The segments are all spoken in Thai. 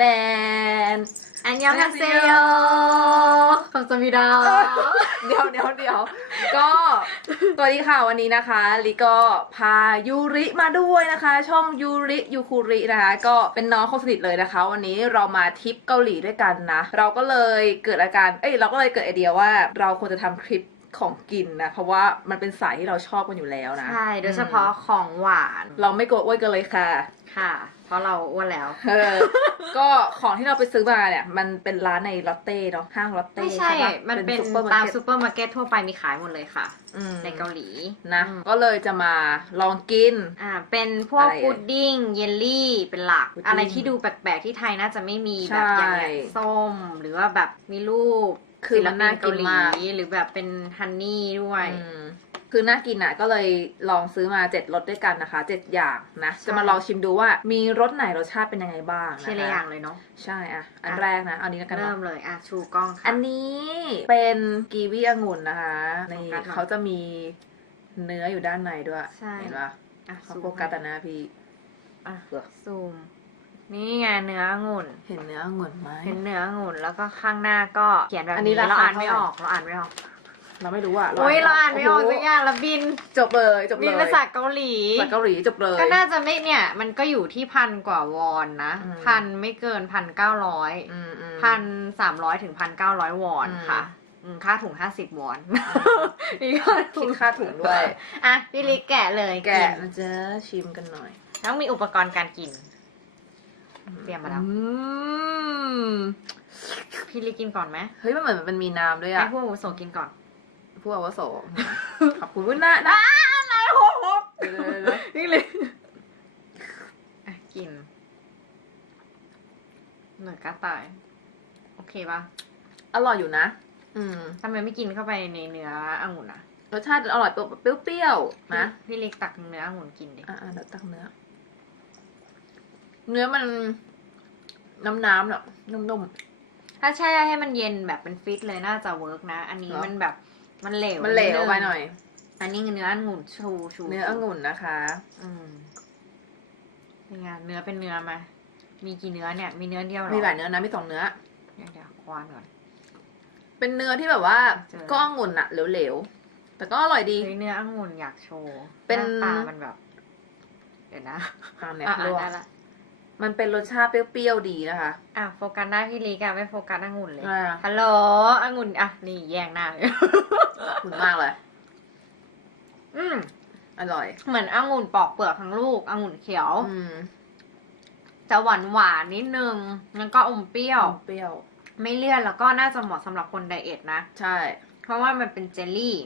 แดนอันยองฮาเซโยฟังจมิดาเดี๋ยวเดี๋ยวเดี๋ยวก็สวัสดีค่ะวันนี้นะคะลิก็พายูริมาด้วยนะคะ ช่องยูริยูคุรินะคะ ก็เป็นน้องคนสนิทเลยนะคะ วันนี้เรามาทริปเกาหลีด้วยกันนะ เราก็เลยเกิดอาการเอ้ยเราก็เลยเกิดไอเดียว่าเราควรจะทำคลิปของกินนะ เพราะว่ามันเป็นสายที่เราชอบกันอยู่แล้วนะ ใช่ โดยเฉพาะของหวาน เราไม่โกรธอ้วนกันเลยค่ะ ค่ะเพ ราะเราอ้วนแล้วเออก็ของที่เราไปซื้อมาเนี่ย มันเป็นร้านในลอตเต้เนาะห้างลอตเต้ไม่ใช่ปะมันเป็นซุปเปอร์มาตามร์เก็ตซูเปอร์มาร์เก็ตทั่วไปมีขายหมดเลยค่ะอืมในเกาหลีนะอืมก็เลยจะมาลองกิน อ่า เป็นพวกอะไรเอ่ยพุดดิ้งเยลลี่เป็นหลักพุดดิ้งอะไรที่ดูแปลกๆที่ไทยน่าจะไม่มีใช่แบบอย่างเงี้ยส้มหรือว่าแบบมีรูปคือมันน่ากินมากศิลปิเกหลีหรือแบบเป็นฮันนี่ด้วยอืม คือน่ากินอะก็เลยลองซื้อมาเจ็ดรสด้วยกันนะคะเจ็ดอย่างนะใช่จะมาลองชิมดูว่ามีรสไหนรสชาติเป็นยังไงบ้างทีนะละคะอย่างเลยเนาะใช่อะอันอะแรกนะเอานี้แล้วกันเริ่เนาะมเลยอะชูกล้องค่ะอันนี้เป็นกีวีองุ่นนะคะนี่โฟกัสหน่อยเขาจะมีเนื้ออยู่ด้านในด้วยใช่เห็นปะอะเขาซูมโฟกัสแต่หน้าพี่อะเผื่อซูมนี่ไงเนื้อองุ่น เห็นเนื้อองุ่นไหมเห็นเนื้อองุ่นแล้วก็ข้างหน้าก็เขียนแบบอันนี้นี้ราเราคาอ่านไม่เท่าไหร่ออกเราอ่านไม่ออก เราไม่รู้อะอุ้ยเราอ่านไม่ออกโโหสักอย่างแล้วบินจบเลยจบบิเลนยภาษาเกาหลีภาษาเกาหลีจบเลย ก็น่าจะไม่เนี่ย มันก็อยู่ที่พันกว่าวอนนะอืมพันไม่เกินพันเก้าร้อยอืมอืมพันสามร้อยถึงพันเก้าร้อยวอนอืมค่ะอืมค่าถุงห้าสิบวอนนี่ก็คิดค่าถุงด้วย อะ พี่ลิกแกะเลยแกะนนะจ๊ะชิมกันหน่อย ต้องมีอุปกรณ์การกิน เตรียมมาแล้วอืมพี่ลิกกินก่อนไหมเฮ้ยมันเหมือนมันมีน้ำด้วยให้อะผู้อาวุโสกินก่อน ผู้อาวุโสขอบคุณวุ้นนะนะอะไรโหกเดี๋ยวๆๆนี่เลยอะกิน เหนือกระต่าย โอเคปะอร่อยอยู่นะ อืมทำไมไม่กินเข้าไปในเนื้อองุ่นอะรสชาติอร่อยเปรี้ยวๆนะพี่เล็กตักเนื้อองุ่นกินดิอ่าเดี๋ยวตักเนื้อ เนื้อมันน้ำน้ำๆเนาะนุ่มถ้าแช่ให้มันเย็นแบบเป็นฟิตเลยน่าจะเวิร์กนะ อันนี้เหรอมันแบบ มันเหลวๆมันเหลวไปหน่อย อันนี้เนื้อองุ่นชูชูเนื้อองุ่นนะคะ อืมเป็นไงเนื้อเป็นเนื้อไหมมีกี่เนื้อเนี่ย มีเนื้อเดียวเหรอมีหลายเนื้อนะมีสองเนื้อเดี๋ยวเดี๋ยวควานก่อนเป็นเนื้อที่แบบว่าเจอก็องุ่นอะเหลวๆแต่ก็อร่อยดีเฮ้ยเนื้อองุ่นอยากโชว์เป็นหน้าตามันแบบเดี๋ยวนะอ่าเนี่ยอะลวกได้ละ มันเป็นรสชาติเปรี้ยวๆดีนะคะ อะโฟกัสหน้าพี่ลีกอะไม่โฟกัสองุ่นเลยอ่า ฮัลโหลองุ่นอะนี่แย่งหน้าเลย ขอบคุณมากเลย อืมอร่อยเหมือนองุ่นปอกเปลือกทั้งลูกองุ่นเขียวอืมจะหวานหวานๆนิดนึงแล้วก็อมเปรี้ยว เปรี้ยว ไม่เลี่ยนแล้วก็น่าจะเหมาะสำหรับคนไดเอทนะ ใช่ เพราะว่ามันเป็นเจลลี่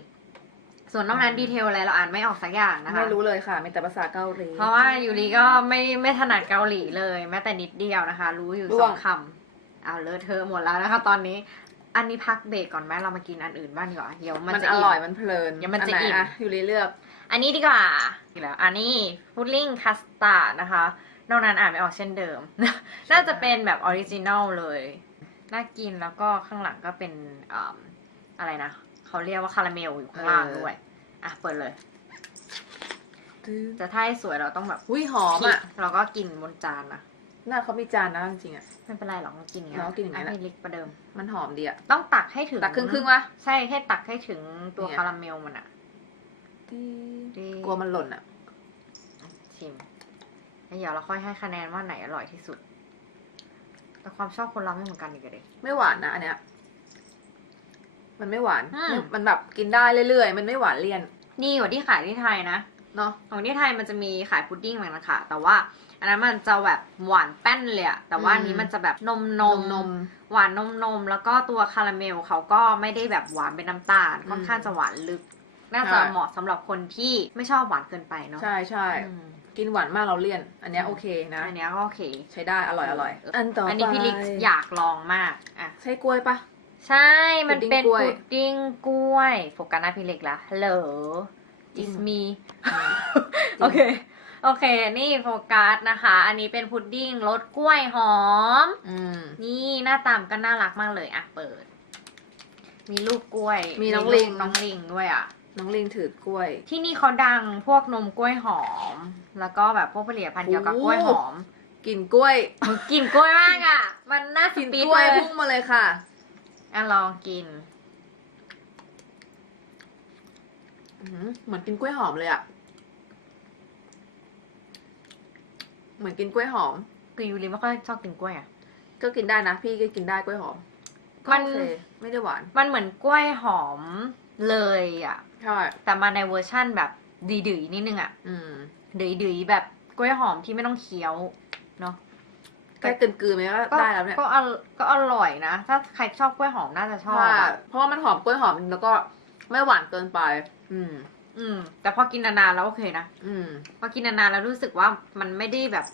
ส่วนนอกนั้นอืมดีเทลอะไรเราอ่านไม่ออกสักอย่างนะคะ ไม่รู้เลยค่ะมีแต่ภาษาเกาหลี เพราะว่ายูริก็ไม่ไม่ถนัดเกาหลีเลย แม้แต่นิดเดียวนะคะ รู้อยู่ร่สวองงคำเอาเลอะเทอะหมดแล้วนะคะ ตอนนี้ อันนี้พักเบรกก่อนไหมเรามากินอันอื่นบ้างดีกว่าเดี๋ยวมันมันจะออิ่ร่อยมมันเพลินเดี๋ยวมันจะไหอิ่มอะอยู่รีเลือก อันนี้ดีกว่าอีกแล้วอันนี้พุดดิ้งคัสตาร์ดนะคะนอกนั้นอ่านไม่ออกเช่นเดิม น่าจะเป็นแบบออริจินอลเลย น่ากินแล้วก็ข้างหลังก็เป็นอ่าอะไรนะ เขาเรียกว่าคาราเมลอยู่ข้างล่างเออด้วย อะเปิดเลย แต่ถ้าให้สวยเราต้องแบบอุ้ยหอมอะ เราก็กินบนจานนะหน้าเขามีจานนะจริงๆอะไม่เป็นไรหรอกเรากินอย่างเรากินอย่างนั้นให้แหละเล็กประเดิม มันหอมดีอะ ต้องตักให้ถึง ตักครึ่งครึ่งๆวะใช่ให้ตักให้ถึงตัวเนี่ยคาราเมลมันอะดีกลัวมันหล่นอะ ชิมแล้วเดี๋ยวเราค่อยให้คะแนนว่าไหนอร่อยที่สุด แต่ความชอบคนเราไม่เหมือนกันอีกเลยไม่หวานนะอันเนี้ย มันไม่หวาน อืม มันแบบกินได้เรื่อยๆ มันไม่หวานเลี่ยนนี่กว่าที่ขายที่ไทยนะ เนาะ ของที่ไทยมันจะมีขายพุดดิ้งเหมือนกันค่ะ แต่ว่าอันนั้นมันจะแบบหวานแป้นเลยอะแต่ว่าอันนี้มันจะแบบนมนมนม หวานนมนมแล้วก็ตัวคาราเมลเขาก็ไม่ได้แบบหวานเป็นน้ำตาลอืมค่อนข้างจะหวานลึก น่าใช่จะเหมาะสำหรับคนที่ไม่ชอบหวานเกินไปเนาะใช่ใช่อืม กินหวานมากเราเลี่ยน อันเนี้ยโอเคนะ อันเนี้ยก็โอเค ใช้ได้อร่อยอร่อยอันต่ออัอันนี้พี่ลิกอยากลองมากอะ ใช้กล้วยปะ ใช่ มันเป็นพุพุดดดิ้ดิ้งงกกล้ล้วยวย โฟกัสหน้าพี่เล็กละฮัลโหลจริง it's me อืมโอเค โอเค นี่โฟกัสนะคะ อันนี้เป็นพุดดิ้งรสกล้วยหอมอืมนี่หน้าตามนก็น่ารักมากเลย อะ เปิด มีรูปกล้วย มีน้องรูปลิง น้องลิงด้วยอะ น้องลิงถือกล้วย ที่นี่เขาดังพวกนมกล้วยหอม แล้วก็แบบพวกผลิตภัณฑ์เกี่ยวกับกล้วยหอมกลิ่นกล้วยมึงกินกล้วยมากอะ มันน่าสกลิ่นปีดกล้วยเลยพุ่งมาเลยค่ะ อะลองกินอื้อหือเหมือนกินกล้วยหอมเลยอะเหมือนกินกล้วยหอมคือยูริไม่ค่อยชอบกินกล้วยอะก็กินได้นะ พี่ก็กินได้กล้วยหอมก็มัน โอเคไม่ได้หวานมันเหมือนกล้วยหอมเลยอะใช่แต่มาในเวอร์ชั่นแบบดีๆนิดนึงอะอืมดีๆแบบกล้วยหอมที่ไม่ต้องเคี้ยวเนาะ แค่กลืนๆไปก็ก็ได้แล้วเนี่ย ก็อร่อยก็อร่อยนะ ถ้าใครชอบกล้วยหอมน่าจะชอบใช่อะเพราะว่ามันหอมกล้วยหอมแล้วก็ไม่หวานเกินไป อืม อืม แต่พอกินนานๆแล้วโอเคนะอืม พอกินนานๆแล้วรู้สึกว่ามันไม่ได้แบบ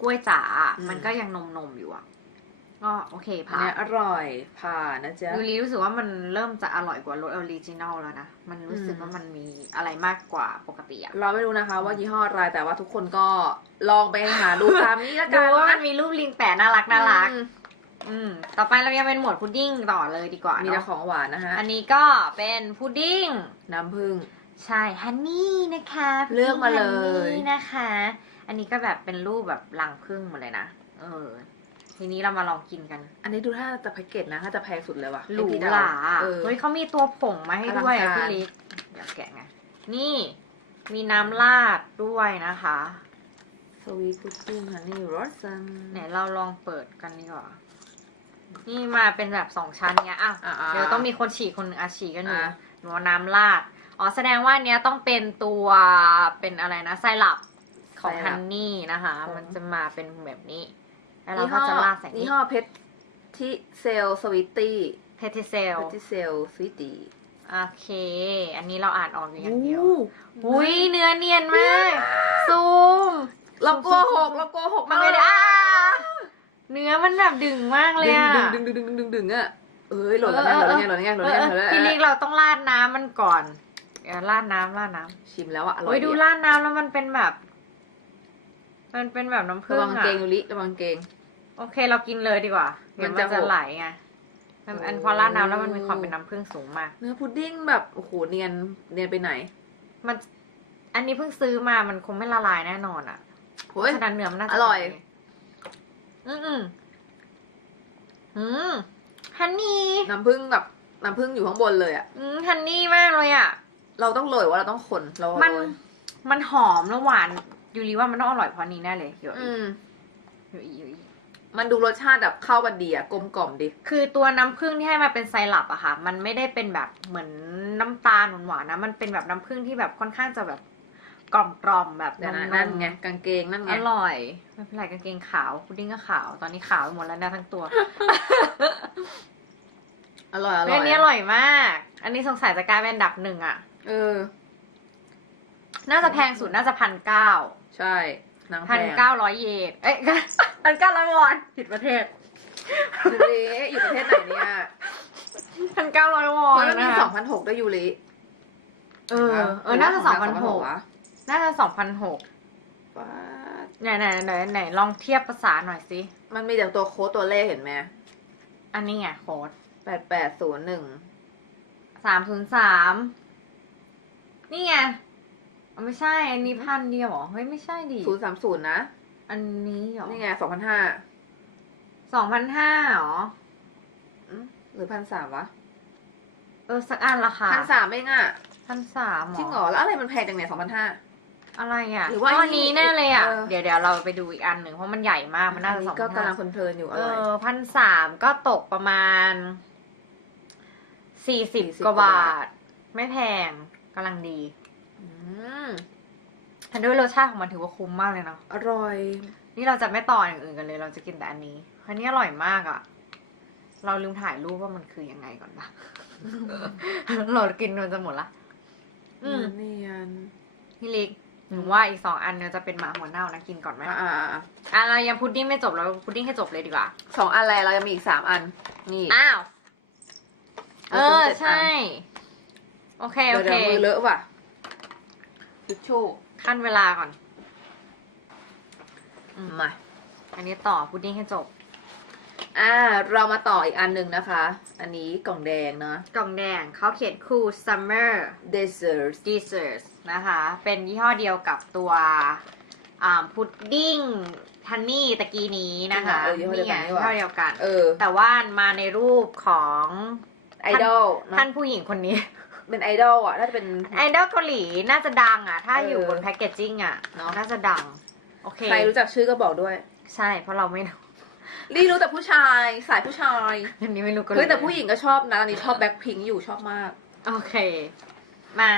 กล้วยจ๋าอะอืม มันก็ยังนมๆอยู่อะ ก็โอเคอันผ่าเนี้นยอร่อยผ่านนะจ๊ะ ยูรีรู้สึกว่ามันเริ่มจะอร่อยกว่ารสออริจินอลแล้วนะ มันรู้สึกอืม ว่ามันมีอะไรมากกว่าปกติอะเราไม่รู้นะคะว่ายี่ห้ออะไรแต่ว่าทุกคนก็ลองไปหาดูตามนี้ละกัดูนว่ามันนะมีรูปลิงแปะน่ารักน่ารัก อืมอืม ต่อไปเรายังเป็นหมวดพุดดิ้งต่อเลยดีกว่ามีแต่เนาะของหวานนะฮะอันนี้ก็เป็นพุดดิ้ง น้ำผึ้ง ใช่ฮันนี่นะคะเลือกมาเลยพุดดิ้งฮันนี่นะคะ อันนี้ก็แบบเป็นรูปแบบรังผึ้งหมดเลยนะ เออ ทีนี้เรามาลองกินกัน อันนี้ดูถ้าจะแพ็กเกจนะถ้าจะแพงสุดเลยว่ะหรูไอ้ที่หเดราเออ เฮ้ยเขามีตัวผงมาให้ด้วยอลัอะงการ พี่ลิกเดี๋ยวแกะไง นี่มีน้ำราดด้วยนะคะ สวีทพุดดิ้งฮันนี่รสซันไหนเราลองเปิดกันดีกว่า นี่มาเป็นแบบสองชั้นเนี้ยอ้าวอ่าเดี๋ยวต้องมีคนฉีกคนหนึ่งอาฉีกกันหนูอะ หนูเอาน้ำราด อ๋อแสดงว่าอันเนี้ยต้องเป็นตัวเป็นอะไรนะไซรัปของฮันนี่นะคะ มันจะมาเป็นแบบนี้ แล้วเราก็จะราดใส่ยี่นี่ห้อเพชรที่เซลสวีตตี้เพทิเซลเพชรที่เซลสวีตตี้โอเค อันนี้เราอ่านออกอยู่อย่างเดียวอู้อุ้ยเนื้อเนียนมากซูมเราโกหกเราโกหกมันไม่ได้เนื้อมันแบบดึงมากเลยดึงอะดึงดึงดึงดึงดึงดึงอะเอ้ยหล่นแล้วไงหล่นแล้วไงหล่นแล้วไงหล่นเอแล้วอไงหล่นแล้วพี่ไงลิกเราต้องราดน้ำมันก่อนเดี๋ยวราดน้ำราดน้ชิมแล้วอะอำร่อโอ้ยยดูดีอะราดน้ำแล้วมันเป็นแบบ มันเป็นแบบน้ำผึ้ระงวังอะเกงยูริระวังเกง โอเคเรากินเลยดีกว่าเดี๋ยวมัมันนจะจะหกไหลไงมันอันโอ้พอราดน้ำแล้วมันมีความเป็นน้ำผึ้งสูงมาก เนื้อพุดดิ้งแบบโอ้โหเนียนเนียนไปไหนมันอันนี้เพิ่งซื้อมามันคงไม่ละลายแน่นอนอะโอ้ย ฉะนั้นเนื้อมันน่าจะอร่อยดีอืมอืมอืมฮันนี่น้ำผึ้งแบบน้ำผึ้งอยู่ข้างบนเลยอะอืมฮันนี่มากเลยอะ เราต้องโรยว่าเราต้องคนเรามันโรยมันหอมแล้วหวาน ยูรีว่ามันต้องอร่อยเพราะนี้แน่เลยอยู่อืมอยู่อีอยู่อีมันดูรสชาติแบบเข้ากันดีอะกลมกล่อมดี คือตัวน้ำผึ้งที่ให้มาเป็นไซรัปอะค่ะ มันไม่ได้เป็นแบบเหมือนน้ำตาลหวานๆนะ มันเป็นแบบน้ำผึ้งที่แบบค่อนข้างจะแบบกล่อมๆแบบเดี๋ยวนะมๆ นั่นไงกางเกงนั่นไง อร่อยไม่เป็นไรกางเกงขาวพุดดิ้งก็ขาว ตอนนี้ขาวไปหมดแล้วนะทั้งตัวอร่อยอร่เรื่ออยงนี้อร่อยมาก อันนี้สงสัยจะกลายเป็นอันดับหนึ่งอะเออ น่าจะแพงสุดน่าจะพันเก้า ใช่นางแพพันงเก้าร้อยเยนเอ้ยพันเก้าร้อยวอนผิดประเทศยูริอยู่ประเทศไหนเนี่ยพันเก้าร้อยวอเพนราะมันมีนะสองพันหกด้วยยูริเออเออน่าจะสองพันหกวะน่าจะสองพันหกว้าดไหนไหนไหนไหนลองเทียบภาษาหน่อยสิ มันมีแต่ตัวโค้ดตัวเลขเห็นไหมอันนี้ไงโค้ดแปดแปดศูนย์หนึ่งสามศูนย์สามนี่ไงอ๋อ ไม่ใช่ อันนี้พันเดียวเหรอเฮ้ยไม่ใช่ดิ ศูนย์สามศูนย์นะ อันนี้เหรอนี่ไงสองพันห้าสองพันห้าเหรอ หรือพันสามวะเออสักอันราคาพันสามเองอะพันสามจริงเหรอ แล้วอะไรมันแพงจังเนี่ยสองพันห้าอะไรอะหรือว่าอันนี้แน่เลยอะเออเดี๋ยวเดี๋ยวเราไปดูอีกอันหนึ่งเพราะมันใหญ่มากมันน่าจะอัสองก็พันกำลัห้างเพลินๆอยู่อเอร่อยอพันสามก็ตกประมาณสี่สิบ40กว่ากว่าบาบาททไม่แพงกำลังดี มแต่ด้วยรสชาติของมันถือว่าคุ้มมากเลยเนาะ อร่อย นี่เราจะไม่ต่ออย่างอื่นกันเลย เราจะกินแต่อันนี้ อันนี้อร่อยมากอะ่ะ เราลืมถ่ายรูปว่ามันคือยังไงก่อนปะเรากินมันจะหมดละ อืมเนียนพี่ลิกหนูว่าอีกสองอันเนี่ยจะเป็นหมาหัวเน่านะกินก่อนไหมอ่าอ่าอ่าอะเรายังพุดดิ้งไม่จบเราพุดดิ้งให้จบเลยดีกว่าสองอันอะไรเรายังมีอีกสามอัน นี่ อ้าว เอเราอเพิ่งเสร็จใช่ โอเคโอเดี๋ยวเคเดี๋ยวมือเลอะว่ะ ทิชชู่ขั้นเวลาก่อนอืมมา อันนี้ต่อพุดดิ้งให้จบ อ่า เรามาต่ออีกอันหนึ่งนะคะ อันนี้กล่องแดงเนาะกล่องแดงเขาเขียน cool summer dessert desserts นะคะ เป็นยี่ห้อเดียวกับตัวอ่าพุดดิ้งทันนี่ตะกี้นี้นะคะเออยี่ห้อเดียวกันไงนี่หว่ายี่ห้อเดียวกันเออแต่ว่ามาในรูปของไอดอลเนอะท่านผู้หญิงคนนี้ เป็นไอดอลอะน่าจะเป็นไอดอลเกาหลีน่าจะดังอะ ถ้าเออออยู่บนแพคเกจจิ้งอะเนอะน่าจะดัง โอเค ใครรู้จักชื่อก็บอกด้วย ใช่เพราะเราไม่รู้ลี่รู้แต่ผู้ชายสายผู้ชายอันนี้ไม่รู้ก็เฮ้ยแต่ผู้หญิงก็ชอบนะอันนี้ชอบแบ็คพิงอยู่ชอบมาก โอเค มา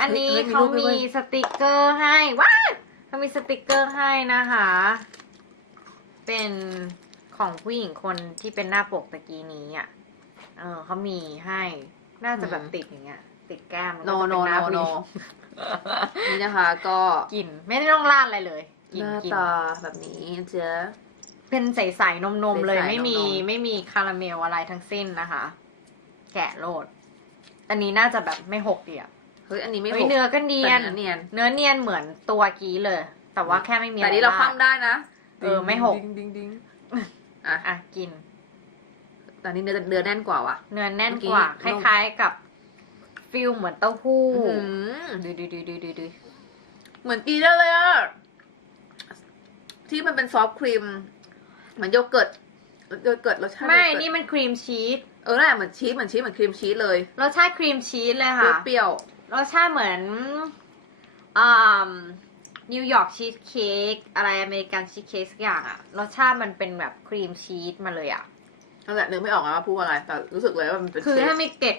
อันนี้เฮ้ยมีเขารูปด้มีวยสติกเกอร์ให้ว้ายเขามีสติกเกอร์ให้นะคะ เป็นของผู้หญิงคนที่เป็นหน้าปกตะกี้นี้อะ เออเขามีให้ น่าจะแบบติดอย่างเงี้ย ติดแก้มโนแล้วโนก็เป็หาโนผู้โนหญิงนี่นะคะก็กลิ่นไม่ได้ต้องราดอะไรเลยกหลิ่นน้ากลิ่นตาแบบนี้เจ๊เป็นใสๆนมๆเลยใสๆไม่มีนมๆไม่มีคาราเมลอะไรทั้งสิ้นนะคะ แกะโลด อันนี้น่าจะแบบไม่หกเดียวเฮ้ยอันนี้ไม่เฮ้ยหกเนื้อก็เนียนแต่เนียน เนื้อเนียนเหมือนตัวกี้เลย แต่ว่าแค่ไม่มีแต่อะไรนี้เรารดข้ามได้นะเออไม่หกดิ้งดิ้งดิ้งอะอะกินแต่นี้เนื้อเนื้อแน่นกว่าว่ะ เนื้อแน่นเมื่อกี้กว่าคนุ่มล้าย ๆ กับ ฟิลเหมือนเต้าหู้อื้อหือดูดูดูดูดูดูเหมือนกีได้เลยอะที่มันเป็นซอฟต์ครีม เหมือนโยเกิร์ตโยเกิร์ตรสชาติไม่โยเกิร์ตนี่มันครีมชีสเออนั่นแหละเหมือนชีสเหมือนชีสเหมือนครีมชีสเลยรสชาติครีมชีสเลยค่ะเปรี้ยวรสชาติเหมือนอ่านิวยอร์กชีสเค้กอะไรอเมริกันชีสเค้กสักอย่างอะรสชาติมันเป็นแบบครีมชีสมาเลยอะๆนั่นแหละนึกไม่ออกนะว่าพูดอะไร แต่รู้สึกเลยว่ามันเป็นคือเค้กถ้ามีเกล็ด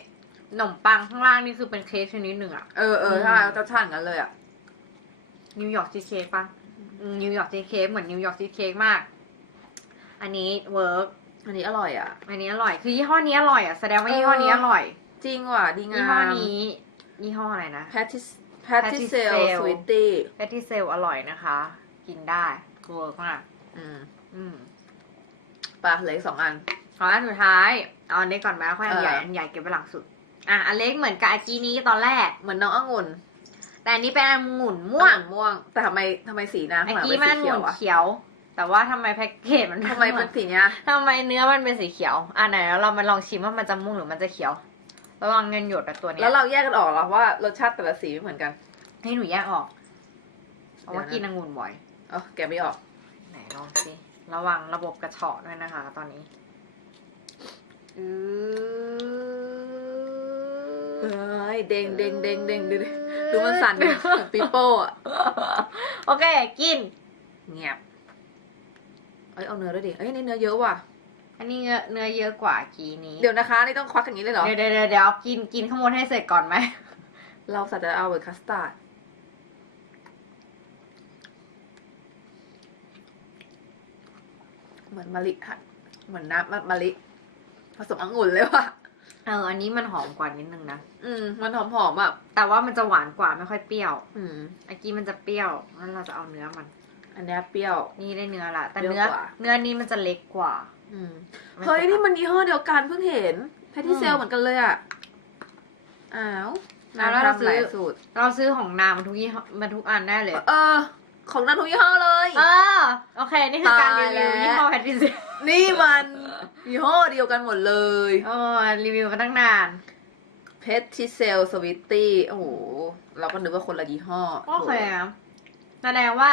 ขนมปังข้างล่างนี่คือเป็นเค้กชนิดหนึ่งอะเออเออใช่รสชาติอย่างนั้นเลยอะนิวยอร์กชีสเค้กปะอืมนิวยอร์กชีสเค้กเหมือนนิวยอร์กชีสเค้กมาก อันนี้เวิร์กอันนี้อร่อยอะอันนี้อร่อย คือยี่ห้อนี้อร่อยอะแสดงว่ายี่ห้อนี้อร่อย จริงว่ะ ดีงาม ยี่ห้อนี้ ยี่ห้ออะไรนะแพทิสแพทิเซล Patisserie สวีตตี้แพทที่เซลอร่อยนะคะ กินได้เวิร์กมาก อืม อืมไปะเหลืออกสองอันขออันสุดท้าย เอาอันเล็กก่อนไหมค่อยอันใหญ่เอออัอันใหญ่เก็บไว้หลังสุด อะอันเล็กเหมือนกับอากีนี้ตอนแรกเหมือนน้ององุ่น แต่อันนี้เป็นองุ่นม่วงองุ่นม่วง แต่ทำไมทำไมสีน้ำอาข้างหลังกีเป็นมัสีนเขีองุ่ยวนอะเขียว แต่ว่าทำไมแพ็กเกจมันทำไมเป็นสีเนี้ยทำไมเนื้อมันเป็นสีเขียว อะไหนแล้วเรามาลองชิมว่ามันจะม่วงหรือมันจะเขียว ระวังเงินหยดกับตัวเนี้ยแล้วเราแยกกันออกเหรอว่ารสชาติแต่ละสีไม่เหมือนกันให้หนูแยกออกเพราะว่าเดี๋กิยนวนะองุ่นบ่อยเออแกะไม่ออก ไหนลองสิระวังระบบกระเฉาะด้วยนะคะ ตอนนี้อือ เอ้ยเด้งเด้งเด้งเด้งดูดิดูมันสั่นดิเหมือนปีโป้อะโอเค กิน เงียบ เอ้ยเอาเนื้อด้วยดิ เอ้ยนี่เนื้อเยอะว่ะ อันนี้เนื้อเนื้อเยอะกว่ากีนี้ เดี๋ยวนะคะ นี่ต้องควักอย่างนี้เลยเหรอ เดี๋ยวเดี๋ยวเดี๋ยวเดี๋ยวกินกินข้างบนให้เสร็จก่อนไหม เราสัตว์จะเอาเบอร์คัสตาร์ดเหมือนมะลิค่ะเหมือนน้ำมะมะลิผสมองุ่นเลยว่ะ เอออันนี้มันหอมกว่านิดนึงนะ อืม มันหอมหอมๆอะแต่ว่ามันจะหวานกว่าไม่ค่อยเปรี้ยว อืมเมื่อกี้มันจะเปรี้ยวงั้นเราจะเอาเนื้อมัน อันเนี้ยเปรี้ยว นี่ได้เนื้อละแต่เปรี้ยวเนื้อกว่า เนื้อนี้มันจะเล็กกว่า อืมมัเฮ้ยจะนี่มันยี่ห้อเดียวกันเพิ่งเห็นแพทอืที่มเซลเหมือนกันเลยอะ อ้าวอะแล้วเราทำหลายซื้อสูตร เราซื้อของนามมันทุกยี่ห้อมันทุกอันแน่เลย เออ ของนันทุกยี่ห้อเลย เออ โอเค นี่คือการรีตายแล้ววิวยี่ห้อแพทริเซียนี่มัน ยี่ห้อเดียวกันหมดเลยเออรีวิวมาตั้งนานเพชที่เซลสวิตตี้โอ้โห เราก็นึกว่าคนละยี่ห้อโอเคครับแสดงว่า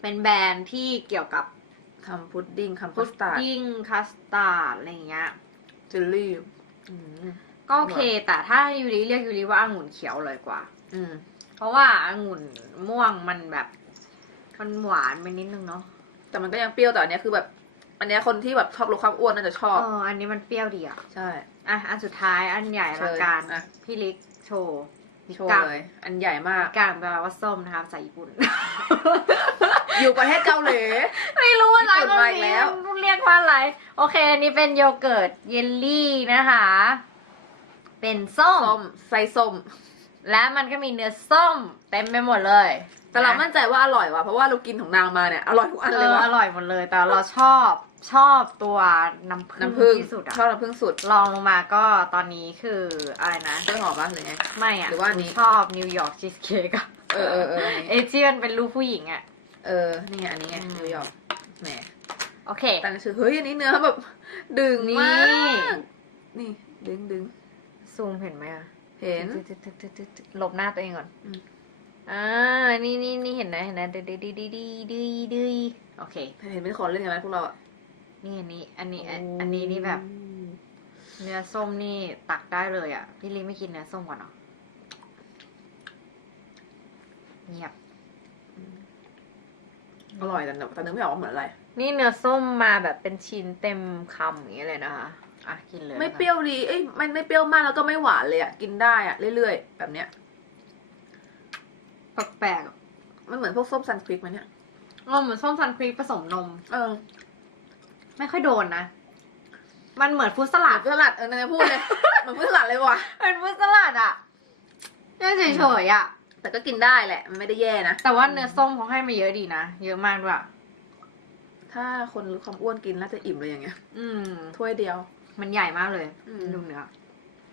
เป็นแบรนด์ที่เกี่ยวกับคำพุดดิ้งคำพุคัดสตาร์ดดิ้งคัสตาร์ดอะไรอย่างเงี้ยเจลลี่อืมก็โอเค แต่ถ้ายูริเรียกยูริว่าองุ่นเขียวเลยกว่า อืม เพราะว่าองุ่นม่วงมันแบบ มันหวานไปนิดนึงเนาะแต่มันก็ยังเปรี้ยวแต่อันเนี้ยคือแบบ อันเนี้ยคนที่แบบชอบลดความอ้วนน่าจะชอบเอออันนี้มันเปรี้ยวดีอะ ใช่ อะ อันสุดท้ายอันใหญ่เชิละญกันอะ พี่ลิกโชว์โชว์กางเลย อันใหญ่มาก กางแปลว่าส้มนะคะภาษาญี่ปุ่น อยู่ประเทศเกาหลี ไม่รู้อะไรญี่ปุ่นมาอีกแล้วต้องเรียกว่าอะไร โอเค อันนี้เป็นโยเกิร์ตเยลลี่นะคะ เป็นส้ม ส้มไส้ส้ม และมันก็มีเนื้อส้มเต็มไปหมดเลยแต่เรานะมั่นใจว่าอร่อยว่ะ เพราะว่าเรากินของนางมาเนี่ย อร่อยทุกอันเอเลยอว่ะ อร่อยหมดเลย แต่เราชอบ ชอบตัวน้ำผึ้งน้ำผึ้งที่สุดอะชอบน้ำผึ้งสุดลองลงมาก็ตอนนี้คืออะไรนะต้นหอมปะหรือไง ไม่อะหรือว่าอันนี้ ชอบนิวยอร์กชีสเค้กอะเออเออเอออันนี้เอที่มันเป็นรูปผู้หญิงอะ เออนี่ไงอันนี้ไงอืม นิวยอร์กแหมโอเคแต่หนังสือเฮ้ยอันนี้เนื้อแบบ ดึงนี่ มากนี่ดึงดึงซูมเห็นไหมอะเห็น หลบหน้าตัวเองก่อนอืม อ่านี่นี่นี่เห็นไหมเห็นไหมดืดดืดดืดดืดดืดดืดโอเค เห็นเป็นคนเล่นกันไหมพวกเราอะ นี่อันนี้ อันนี้อันอันนี้นี่แบบ เนื้อส้มนี่ตักได้เลยอะ่ะ พี่ลิไม่กินเนื้อส้มก่อนเหรอเงียบอร่อยแต่แต่นึกไม่ออกว่าเหมือนอะไร นี่เนื้อส้มมาแบบเป็นชิ้นเต็มคำอย่างเงี้ยเลยนะคะอะกินเลยไม่เปรี้ยวดี เอ้ยมันไม่เปรี้ยวมากแล้วก็ไม่หวานเลยอะกินได้อะเรื่อยๆ แบบเนี้ยแปลกๆอะมันเหมือนพวกส้มซันควิกไหมเนี่ยเออเหมือนส้มซันครีผสมนม เออ ไม่ค่อยโดนนะ มันเหมือนฟรุตสหลัลาดดเพื่อหลัดเออเนี่ยพูดเลย เหมือนเพื่อหลัดเลยว่ะ เป็นฟรุตสลัดอะแค่เฉยๆอะ แต่ก็กินได้แหละ มันไม่ได้แย่นะ แต่ว่าเนื้อส้มเขาให้มาเยอะดีนะ เยอะมากด้วยถ้าคนลดความอ้วนกินน่าจะอิ่มเลยอย่างเงี้ย อืม ถ้วยเดียว มันใหญ่มากเลยอืม ดูเนื้อ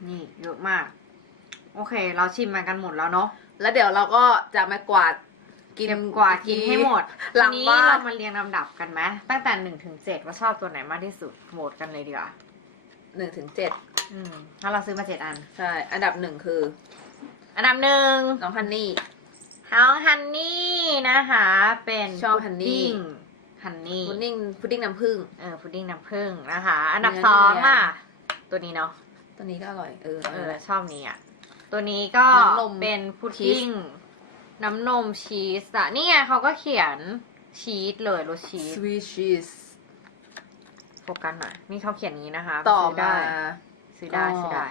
นี่เยอะมาก โอเค เราชิมมากันหมดแล้วเนาะ แล้วเดี๋ยวเราก็จะมากวาด กินเก็บกวาดกินให้หมดหลังทีนี้บ้าน เรามาเรียงลำดับกันไหมตั้งแต่หนึ่งถึงเจ็ดว่าชอบตัวไหนมากที่สุดโหวตกันเลยดีกว่าหนึ่งถึงเจ็ดอืมถ้าเราซื้อมาเจ็ดอัน ใช่ อันดับหนึ่งคือ อันดับหนึ่งน้องฮันนี่ น้องฮันนี่นะคะ เป็นชอบพุดฮันนี่ดิ้งฮันนี่พุดดิ้งพุดดิ้งน้ำผึ้ง เออพุดดิ้งน้ำผึ้งนะคะ อันดับเนื้อสองเนียนล่ะ ตัวนี้เนาะตัวนี้ก็อร่อย เออเออชอบนี้อะ ตัวนี้ก็น้ำนมเป็นพุดชีดิ้สง น้ำนมชีสอะนี่ไงเขาก็เขียนชีสเลยรสชีสสวีชีสโฟกัสหน่อยนี่เขาเขียนอย่างนี้นะคะต่อซื้มาได้ ซื้อได้ก็ ซื้อได้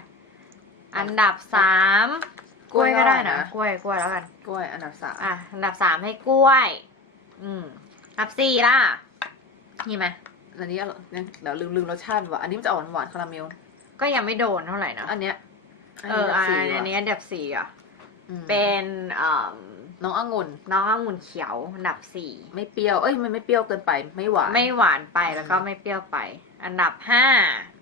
อันดับสามกล้วยก็ได้นะนะกล้วยกล้วยแล้วกัน กล้วยอันดับสามอะ อันดับสามให้กล้วย อืมอันดับสี่ล่ะนี่ไหมอันนี้อร่อยเนี่ยเดี๋ยวลืมลืมรสชาติว่ะอันนี้มันจะออกหวานๆคาราเมล ก็ยังไม่โดนเท่าไหร่นะอันเนี้ยเอออันอันอันนี้นี้อันดับสี่อะ เป็เป็นนเอ่อ น้ององุ่น น้ององุ่นเขียวอันดับสี่ไม่เปรี้ยว เอ้ยมันไม่เปรี้ยวเกินไป ไม่หวาน ไม่หวานไปแล้วก็ไม่เปรี้ยวไป อันดับห้า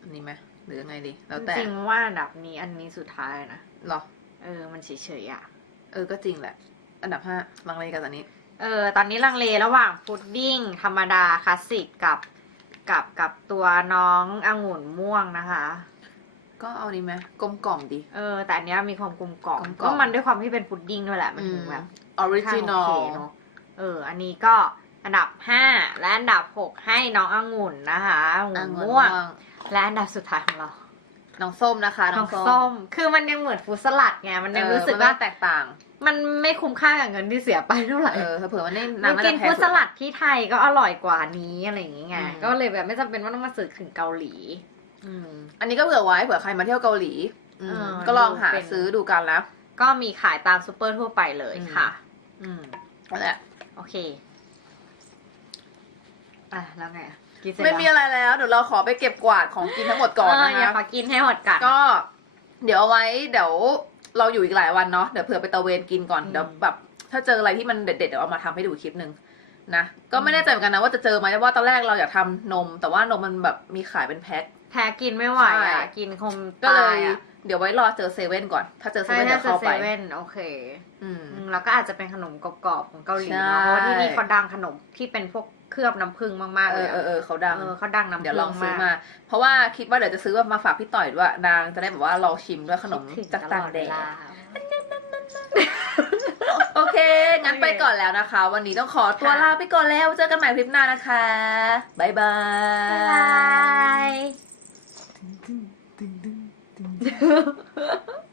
อันนี้ไหมหรือยังไงดี แล้วจแต่ริงๆว่าอันดับนี้อันนี้สุดท้ายนะหรอ เออ มันเฉยๆอะ เออ ก็จริงแหละ อันดับห้าลังเลกันตอนนี้ เออ ตอนนี้ลังเลระหว่างพุดดิ้งธรรมดาคลาสสิกกับกับกับตัวน้ององุ่นม่วงนะคะ ก็เอาดีไหมกลมกล่อมดี เออ แต่อันเนี้ยมีความกลมกล่อมกลมกล่ก็อมมันด้วยความที่เป็นพุดดิ้งด้วยแหละ มันถึงแบบ ออริจินอลค่อนข้างโอเคเนอะเออ อันนี้ก็อันดับห้าและอันดับหกให้น้ององุ่นนะคะองุ่นม่วงและอันดับสุดท้ายของเราน้องส้มนะคะ น้องส้ม คือมันยังเหมือนฟรุตสลัดไง มันยังรู้สึกว่าเออมันไม่แตกต่าง มันไม่คุ้มค่ากับเงินที่เสียไปเท่าไหร่ เออ เผื่อๆมันได้มันำกินจะแพฟรุงตสลัดที่ไทยก็อร่อยกว่านี้อะไรอย่างเงี้ยอืมก็เลยแบบไม่จำเป็นว่าต้องมาซื้อถึงเกาหลี อืม อันนี้ก็เผื่อไว้เผื่อใครมาเที่ยวเกาหลี อืมเออก็ลองหาดูเป็นซื้อดูกันแล้ว ก็มีขายตามซูเปอร์ทั่วไปเลยอืมค่ะ อืมนั่นแหละโอเค อะแล้วไงอะกินเสร็จไม่มีแล้วอะไรแล้ว เดี๋ยวเราขอไปเก็บกวาดของกินทั้งหมดก่อนเอนะออย่าคะขอกินให้หมดกัน ก็ เดี๋ยวเอาไว้เดี๋ยวเราอยู่อีกหลายวันเนาะเดี๋ยวเผื่อไปตะเวนกินก่อนอืมเดี๋ยวแบบถ้าเจออะไรที่มันเด็ดๆเดี๋ยวเอามาทำให้ดูอีกคลิปหนึ่งนะก็ไม่แน่ใจเหมือนกันนะว่าจะเจอไหมว่าตอนแรกเราอยากทำนม แต่ว่านมมันแบบมีขายเป็นแพ็ค แพ้กินไม่ไหวใช่ อะ กินคงก็เลตายย อะเดี๋ยวไว้รอเจอเซเว่นก่อน ถ้าเจอเซใช่เว่นถ้าเดี๋ยวจะเข้าเซไปเว่นโอเค อืมอืม แล้วก็อาจจะเป็นขนมกรอบๆของเกาหลีใช่เนาะเพราะว่าที่นี่เขาดังขนมที่เป็นพวกเคลือบน้ำผึ้งมากๆเอเลอยเออเออเขาดังเออเขาดังน้ำผึ้งเดี๋ยวลองซื้อมากมา เพราะว่าคิดว่าเดี๋ยวจะซื้อมาฝากพี่ต่อยด้วยนางจะได้แบบว่าลองชิมด้วยขนมคิดถึจากตลต่างอแดเวนลาโอเค งั้นโอเคไปก่อนแล้วนะคะ วันนี้ต้องขอตัวค่ะลาไปก่อนแล้ว เจอกันใหม่คลิปหน้านะคะบ๊ายบาบ๊ายยบาย